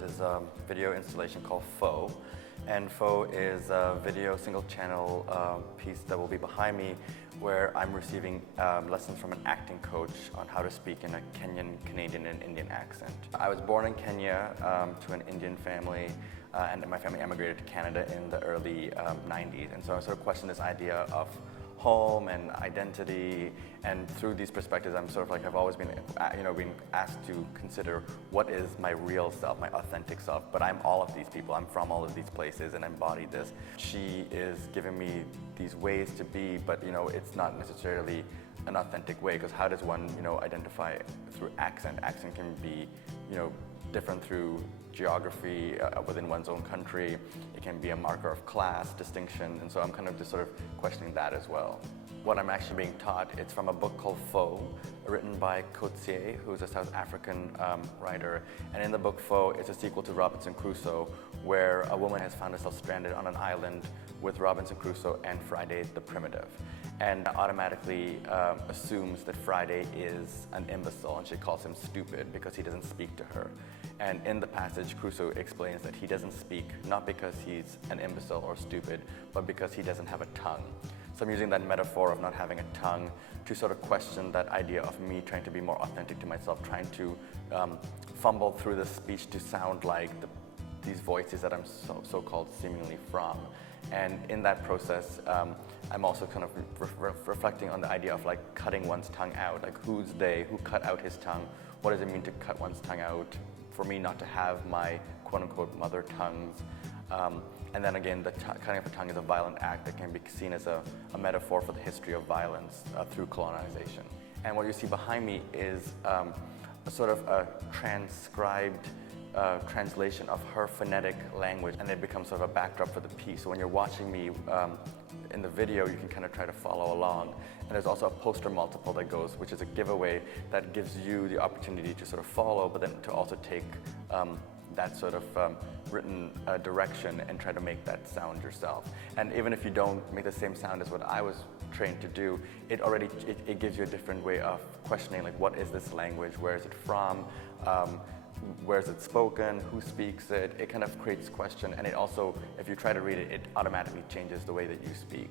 yours is a video installation called Faux. And Faux is a video single channel piece that will be behind me where I'm receiving lessons from an acting coach on how to speak in a Kenyan, Canadian and Indian accent. I was born in Kenya to an Indian family and my family emigrated to Canada in the early 90s. And so I sort of questioned this idea of home and identity, and through these perspectives I'm sort of like, I've always been being asked to consider what is my real self, my authentic self, but I'm all of these people, I'm from all of these places and embody this. She is giving me these ways to be, but it's not necessarily an authentic way, because how does one identify through accent? Accent can be different through geography within one's own country. It can be a marker of class, distinction, and so I'm kind of just sort of questioning that as well. What I'm actually being taught, it's from a book called Faux, written by Coetzee, who's a South African writer. And in the book Faux, it's a sequel to Robinson Crusoe, where a woman has found herself stranded on an island with Robinson Crusoe and Friday the Primitive, and automatically assumes that Friday is an imbecile, and she calls him stupid because he doesn't speak to her. And in the passage, Crusoe explains that he doesn't speak not because he's an imbecile or stupid, but because he doesn't have a tongue. So I'm using that metaphor of not having a tongue to sort of question that idea of me trying to be more authentic to myself, trying to fumble through the speech to sound like these voices that I'm so-called seemingly from. And in that process, I'm also kind of reflecting on the idea of like cutting one's tongue out. Like, who's they? Who cut out his tongue? What does it mean to cut one's tongue out? For me not to have my quote-unquote mother tongues. And then again, the cutting of a tongue is a violent act that can be seen as a metaphor for the history of violence through colonization. And what you see behind me is a sort of a transcribed translation of her phonetic language, and it becomes sort of a backdrop for the piece. So when you're watching me in the video, you can kind of try to follow along. And there's also a poster multiple that goes, which is a giveaway that gives you the opportunity to sort of follow, but then to also take that sort of written direction and try to make that sound yourself. And even if you don't make the same sound as what I was trained to do, it gives you a different way of questioning, like, what is this language? Where is it from? Where is it spoken? Who speaks it? It kind of creates question, and it also, if you try to read it, it automatically changes the way that you speak.